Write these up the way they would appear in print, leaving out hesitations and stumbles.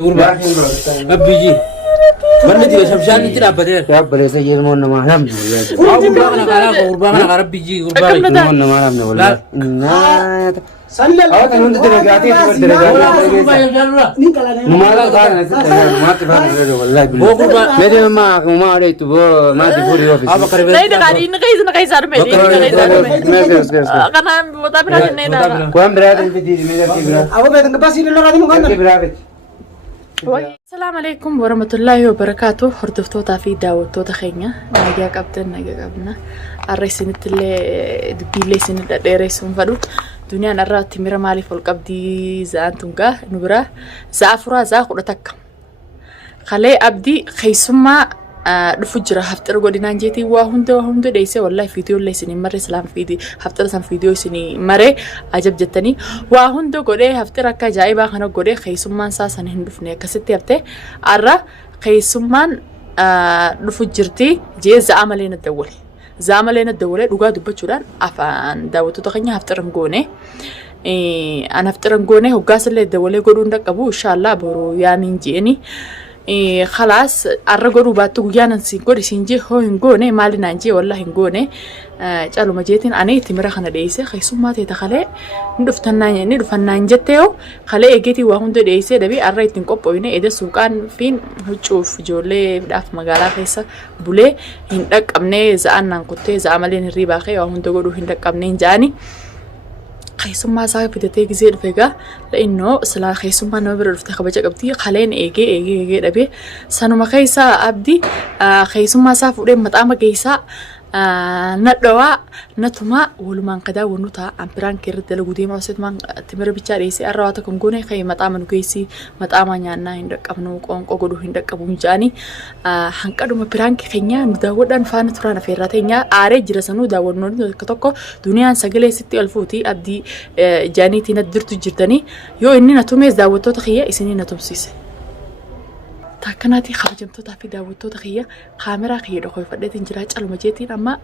غربة أبيجي بندي وشمشان ترى بدر يا بدر سيد مون ما هم غربة أنا قال غربة أنا قال بيجي غربة مون ما هم والله نا سلم أو تنون درجاتي ما لا كان ما تفهم والله مدي ما عليك بو ما تفوري وفيس زيد قاعدين نقيس أرمي أنا مطابنا هنينا كم براد الفيديو ميدا كبرى أبو بيتك بس يلو قاعدين مقدم كبرى السلام عليكم ورحمة الله وبركاته هردفتوتا في داوتوتا خينيا ناجا قبنا الرئيسين اللي دبي سن ديريسون فدو دنيا نرى تمر مالي فول قبدي زانتونغا نبرا زافرا زاقودتك خلي أبدي خيسما دفجر هفتر غودينا جيتي وهندو ديسه والله فيديو اللي سني مرة سلام هفتر سام فيديو سني مرة عجب جتني وهندو غودي هفتر كا جايبا خنا غودي خيسمان ساسن هندفني كستي هفته أرى خيسمان دفجرتي جيز زعملين الدولة لقى دبتشوران أفان داوتو تخني هفتر نقونه أنا هفتر نقونه وقاس اللي الدولة يقولون لك أبو إن شاء الله برو يعني جيني خلاص الرجل باتو جانا سينقول سينجي هو نقونه مالي نانجي والله نقونه قالوا ما جيتين أنا تمرة خنا ديسة خيسوم ما تتخلى ندفنان جتيو خلى إجتي وهندو ديسة دبي الرأي تنقب وينه إذا سوكان فين هتشوف جولة بدأت مقالة خيسة بولة هندك أمني زعنا نقطة زعملين الريبا خي وهندو قولوا هندك أمنين جاني خيسوم ما صار في تتيجي زير فيجا لأنه سلا خيسوم ما نبرر في تخبجة قبتي خلين إيجي دبي سانو ما خيسا أبدي خيسوم ما صار فوري متأمل كيسا ندوا نتوما ولمان قدا ونوتا أمبران كيرد لجودي ما وصلت من تمر بيشاريسي الرواتة كونغوني خي متأمل كيسي متأمل يانا هندك أبنو كونغو هندك أبو جاني هنكادو مبران كخينيا نداودان فان ترانا في راتينيا عارج جرسانو داودنو كتوكو دنيا سجلة 60,000 أبدي جاني تينا درتو جردني يو إني نتوميز داودتو تخيا إسني نتومسيس تاكناتي خرجمتو تافي داوتو تخيا كاميرا خيا دخوي فديتين جراج على مجيتين اما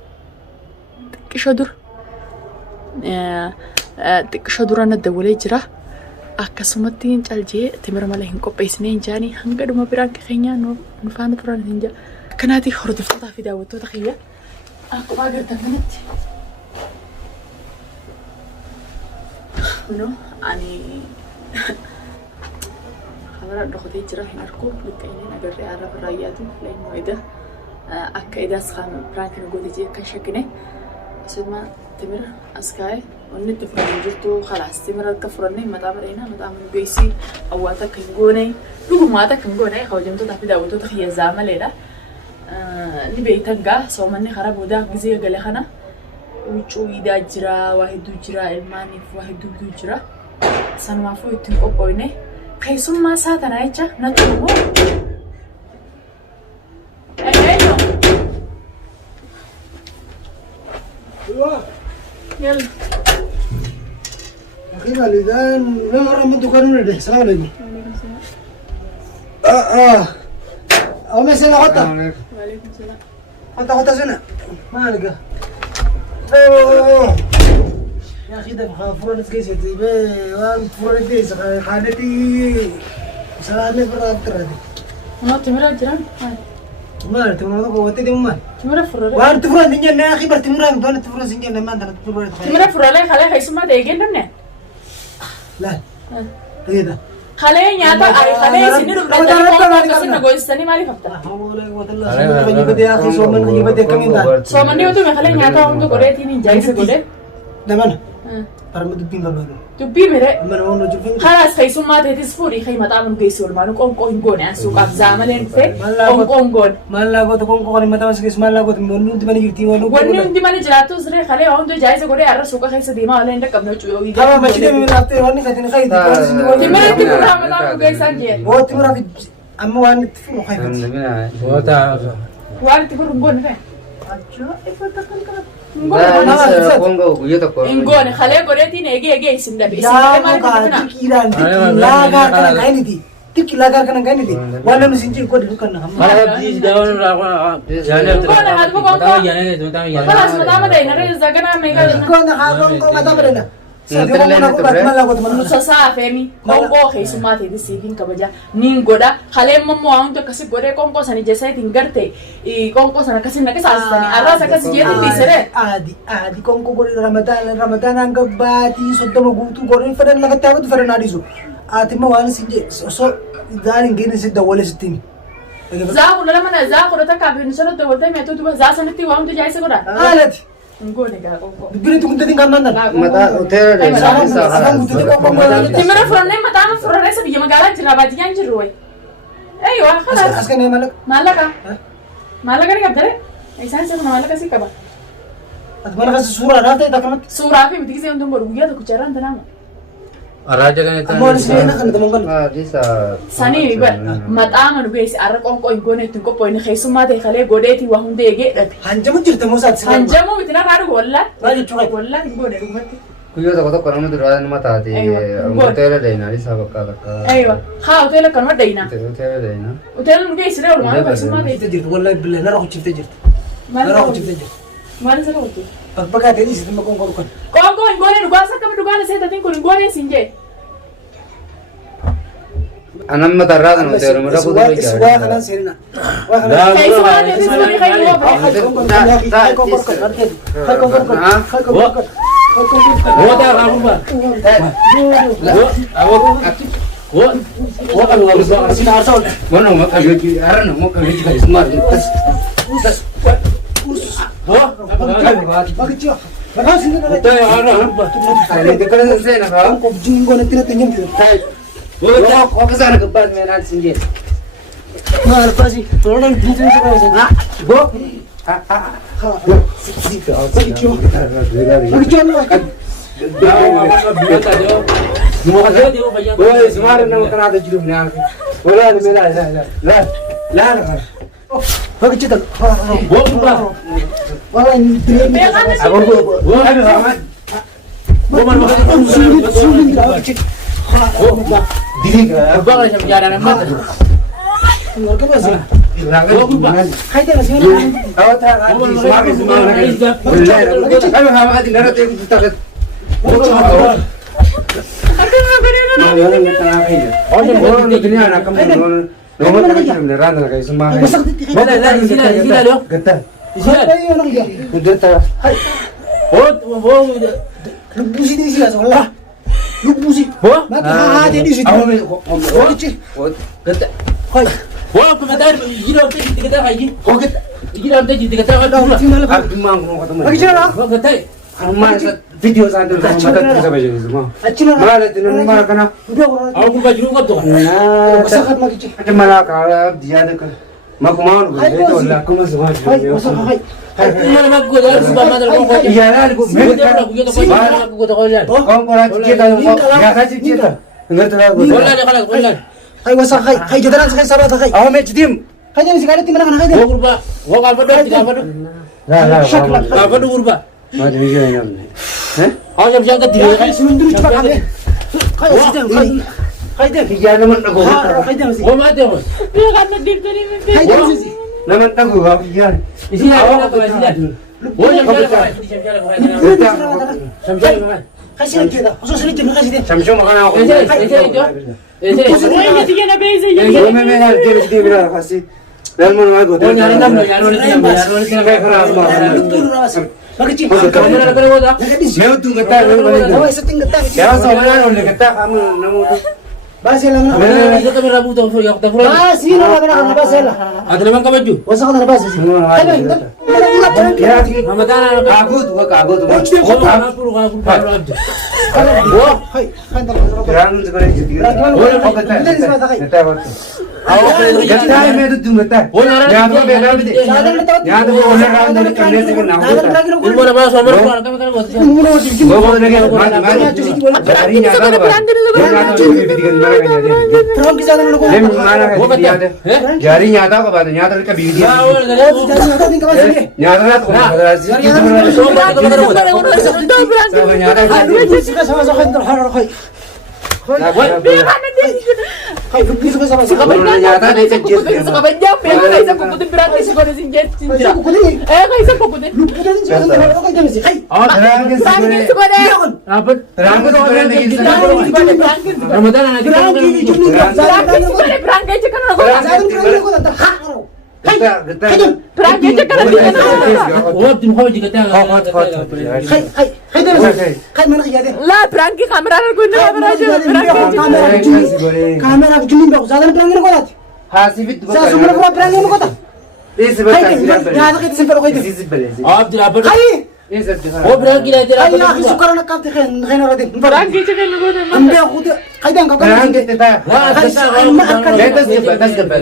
تكشدور انا دولي جرا اكسمتين جالجي تمر مالهن قبيسنين جاني هنقدو ما بران خينيا نفان فران هنجا كناتي خرجمتو تافي داوتو تخيا اكو باغر تفنت نو اني خبر دخوتي جرا هنركو لكاينين اغري عرب الراياتو لانه اذا اكيد اسخام برانك نقول جي كشكنه اسمع تمر اسكاي ونت فرنجتو خلاص تمر كفرني متامرينا بيسي اواتك نغوني لو ماتك نغوني خوجمتو تافي داوتو تخيا زامليدا ني بيتنغا سومني خراب ودا غزي غلخنا وچو يدا جرا واحد جرا الماني واحد جرا سنوافو يتنقبوينه خيسوم ما ساتنا ايجا نتومو ايوه يلا أخي والدان لا مرة من دكاننا ده السلام عليكم أو مثلا حتى وعليكم السلام حتى سنة ما لقى يا أخي ده فرن كيسة وان فرن كيسة خالتي سلامي فرن ترادي ما تمر جران ما تمر ما قوتي دي ما تمر فرلا وان تفرن دنيا يا أخي برتمر ما تفرن دنيا ما أنت تفرن تمر فرلا خلي خيسوم ما تيجي لنا لا كده خلي نياتا أي خلي سنين ربنا كسر نقول سنين مالي فبتا يا أخي سومن يبدأ كمين ده سومن يوتو خلي نياتا هم تو كوري تيني جايس كوري ده من أرمد الدين ده تبي مره من هو نجوفين خلاص خيسوم ما تهتز فوري خي ما تعمل كيسول ما نقوم قوين قوني أسوق أبزاملين في قوم قون ما لا قوت قوم قوني ما تمسك اسم ما لا قوت من نود من يرتي ونود ونود من جراتو زري خلي هم تو جايس كوري أرى سوق خيس ديما ولا عندك قبل نشوي هذا ما شيء من رابطه واني خدين خيد تمر تمر ما تعمل كيسان جيل هو تمر في أما واني تفهم خيد وارد تفر قون فين ingone khale gore tin ege isindabe tikila gar kana kaini di wala no sinji ko dukan na hamma خلاص ديش داون جانا خلاص مدام دينا ري زغنا ميغا ko na ha ko mata barena Nusasaa femi konko keessummaa ta'e siifin kabaja niin godha kalee mammoo waan akkasii godhee konko sana jeesaatiin garte konko sana akkasii nakasa asitanii arraas akkasii jeetiin dhiisere. Adi konko godhe Ramadaan hanga baatii 30 guutuu godhe fedhan lafa taa'utu fedhan adiisu. Ati ma waan sin je so darin gini sit dawwale sittin. Zaa kula mana zaa kula takka bin sanad dawwalta me tutu zaa sanatti waan tu jaayse godha. Alati. Ngone ga konko. Bini tu kunta tinggal nanda. Mata hotel de Timana furanne mata ma furanne sabi ya magala jira baadiyan jiru way. Aywa khalas. Askan ne malak. Malaka. Malaka ni kabdare. Isan se malaka si kaba. At malaka sura rata ita kamat. Sura fi mitiki se undum boru ya to kucharan tanama. Raja kan itu. Amor sih nak kan teman kan. Bisa. Sani ba mata ma nuge si arra konko ingone tun ko poine khaysuma de khale godeti wa hunde ge dat. Hanjamu jirta musat sih. Hanjamu itina baru golla. Raja cukai. Golla ingone rumati. Kuyo tak kotak orang itu raja nama tadi. Hotel de ina di sabak kalak. Aywa. Ha hotel kan wada ina. Hotel de ina. Hotel nuge si rew ma khaysuma de. Kita jirta wallahi billah nara ko cipta jirta. Nara ko cipta jirta. Mana sa ko. Pagbaga tadi sih teman konko kan. Konko ingone dugasa kami dugana se tatin ko ingone sinje. Anam mata raja kan hotel rumah aku tuh bicara. Wah kanan serina. Wah kanan. Khaysuma de suri khaylo ba. Wo dah kamu ba? Wo kan harus bangun sini asal. Mana mau kerja arah mau kerja juga semua. Wo? Bagitio. Bagas sini na. Tayo arah ba? Ini kan saya nak. Konko jingo na tinatinyo dito. Wo dah Kau kesana ke pas mainan singgit. Mahal pa si. Tolong dito sa kasi. Bo. Bagitio. Bagitio na. Boy, semua orang kena ada jurus ni. Bola ni mela, la. Bagitio tal. Wo ba? Wala ni dream. Aku bo, ada amat. Wo man Sulit bagitio. Dili ka. ba ka siya na mata. Ngor ka ba siya? Wo ba? Kahit na siya. Awat ha, semua orang kena. Bola. Kami hama di nara tu kita kat. Yang ni tengah ini. Orang ni dunia nak kamu. Nomor kita beneran nak kayak semua. Wala la isila lo. Getar. Isila. Ay, ano yan? Udah tahu. Wo Lubusin din sila sa wala. Lubusin. Wo? Mati din sila. Bagitio. Gata. Hoy. Wo ko matar gila ko tigata kaji. Kau kita. Gila ko tigata ka Daw, dula. tingnan lang. Aku mang kau kata Bagitio na. Wo gata. Amma video santai tu mata tu sampai jadi semua. Achina na. Malah tu mana kena. Udah ko. Ako ko ba juru ko to. Nah, Masakat bagitio. macam mana kalau dia ada ke? Mak mau tu, itu lah aku masuk masuk. Ay, masakat. Mana mag ko dar suba madar ko ko. Iya lah, aku Mo mereka. dar ko ko ko ko ko yan. Kau korang kita, ya kasih kita. Enggak tahu. Wala na kala wala. Ay, masakat. Ay, jadaran sa kayo sabat kay. Awak macam tim. Ay, dyan si Kalit timana ka na kayo. Wo kurba. Wo ka ba do tiga ba do. Lah, Ka ba do kurba. macam ni je yang. Aw jam jam ka tiga ka. Ay, sumundurut pa kami. Kayo, si Dyan. Kayo, Dyan. Tiga naman aku. Kayo, Dyan. Wo ma te mo. Biya kan na dito ni mi. Kayo, Dyan. Si Naman tahu aku tiga. Isila ko ko isila. Wo jam jam ka. Jam jam ko. Jam jam ko. Kayo sila kita. Uso sila kita. Kayo, Dyan. Samsung makan aku. Ese ito. Ese. Ay, natigyan na base Yo yan. me me dia mesti bila kasih. Dan mana aku. Wo nyari nam nyari ni Kayak keras banget. Bagitio. Kamu na ko da. Saya tu kata, Ay, sa tingkat tayo. ya sebenarnya udah kata kamu namu tu. Base lang na. Ito kami rabu to yo ta fura. Ah, sino na ka na base lang. Ada naman ka ba ju? Wasa ka na base. Kayo, Ya, Ramadana na ka. kagut tu. Wo ka puro ka puro abdu. Wo, Hoy, kanta lang. jangan sekarang jadi. Wala, kata. bilis ba tayo? Kata waktu. Kata ini tu kata. Wo na ra. Ya tu bela bede. Sadang na tawad. Ya tu boleh kan dari kene tu nak. Dadang lagi na Ilmo na ba so amar ko kami kan boss. Muna mo tigil. Bawa lagi. Hari ni ada apa? Terang kita lang lugo. Lem mana Wo kan dia kata. ada. Eh? Jari nyata apa batu nyata ka video. Ah, wo na. Oh, dari natin tinggal ba sige. Nyata na tu. So ba ka ba Ay, sige ka sama sa kanto. Harar koy. خايف بليز بس بس رمضان انا لا برانكي كاميرا كنا كاميرا جنين بقى زادن برانكي نقولات حاسبت زادن برانكي نقولات ليس بس يا هذا كده سنفر قيد عبد العبد هاي هو براكي لا ترى يا اخي سكر انا كنت خين ردي برانكي كنا نقول امبي خد قيدان كوكا برانكي تتا لا لا تسكب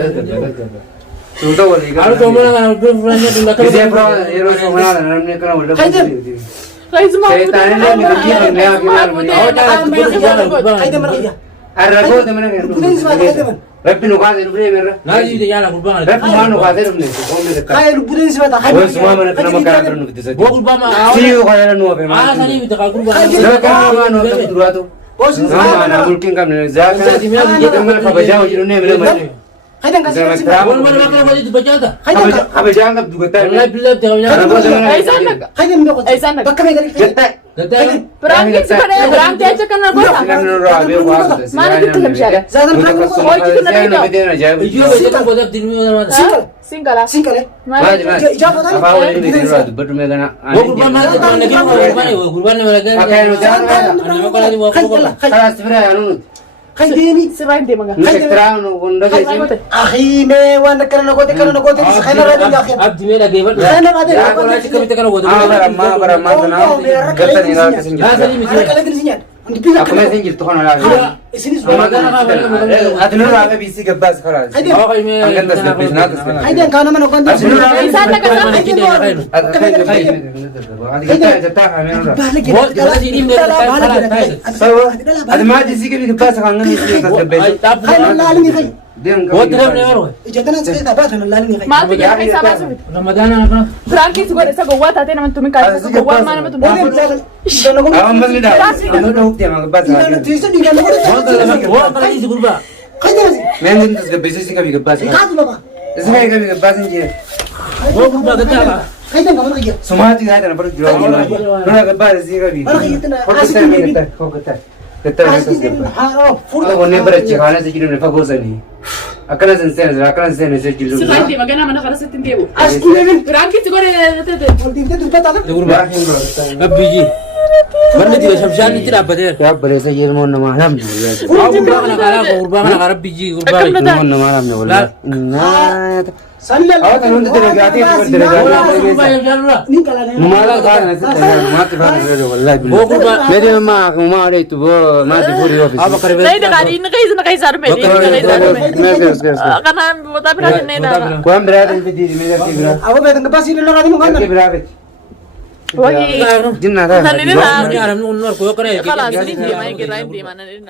Sudah wali kan. Kalau kamu nak berfriendnya dulu kan. Bisa bro, ya Rasul mana namanya kan udah. Guys mau Setan ini begini kan ya gimana? قيدان مرقيا Arrago teman kan. Rabbi nukas itu beri merah. Nanti dia jalan kurban. Rabbi mana nukas itu beri. Kamu dekat. هاي البودين سمعت هاي Wah semua mana kena makan terus kita saja. Gua kurban mah. Sih kalau nuah Ah memang. tadi kita kalau kurban. Lah kan nuah nuah dua tu. بوس Nama nama mungkin kan zakat. Kita mana kabajau jadi ni memang. قيدان كسر Gua mana makan apa itu baca tak? Kabajau kan juga tak. Wallahi billah tengok قيدان بيقول Aisan nak. بكم يدري Kita. Berangki sebenarnya berangki aja kan aku. Kan nurah biar kuat. Mana kita lebih زادن برانكي Iyo baca tak buat diri mana. Singkala. سينكله Maju maju. جاب هذا Apa boleh ini nurah tu betul mereka nak. Gua kurban mah tu lagi kurban mereka. Pakai nurah. Anak makan lagi gua kurban. Kalau sebenarnya anu. قيديني Serain dia mangga. Nak terang nu bunda kasi. اخي ما وانا كنا نقول خير ردي يا اخي Abdi mela debat. خير ردي Ya kalau kita kita kalau buat. Barama tu nak. Kata ni nak kesenjata. Nah tadi انا mesti. كلا تنسيان انت بيلا Aku masih senjata tu kan lah. اسني Atu nurah apa bisi kebas kalau. Oh kayak ini. Angkat tas lebih nak tas. قيدان كان من وقت Aisan nak kasar. Kita jatah kami nurah. بالك Ada maju sih kita kebas kangen sih tas kebas. خير الله عليني خير Dia Buat terus ni baru. جتنا سكيت بات انا الله عليني خير ما تجي في سبعة سبت. Ramadan apa? Berangki juga ada sebuah tadi nama tuh mingkai sebuah mana tuh. Awam masih dah. Anu dah ukti yang kebas. انا تيجي دي كان Wah kalau ini kurban. قيدان Mending tas kebas sih kami kebas. قاعد بابا Saya kami kebas ni. Wah kurban kita apa? قيدان كمان رجع Semua tu ada nampak jual. Nurah kebas sih kami. Kita Aku ni bercakap kerana sekitar mereka gosani. Akan sensen, akan sensen sekitar. Serain dia mangga nama nak rasa tinta bu. اسكي Berangki juga ada tu. قلت انت تبات هذا Kurban. Abiji. Mana dia samshan itu apa dia? Kau berasa jadi mana malam juga. Kurban nak kalau biji kurban. Mana malam ni boleh. Nah, صلى awak tak nanti delegasi itu berdelegasi. Kurban yang jalan lah. نيكلا Malah kan nanti mati pada boleh. Oh kurban. Jadi memang ada itu mati puri office. Apa kerja? Saya dah kali ini kai sar me. Karena buat apa nih dah. Kau berada di sini meja tiga. ابو بيت انقباسي لنا غادي مغنى Kau berada. Wah. Jinnah dah. Nanti dah. Ini orang nuar kau kerja. Kalau ini dia main kirain di mana ini.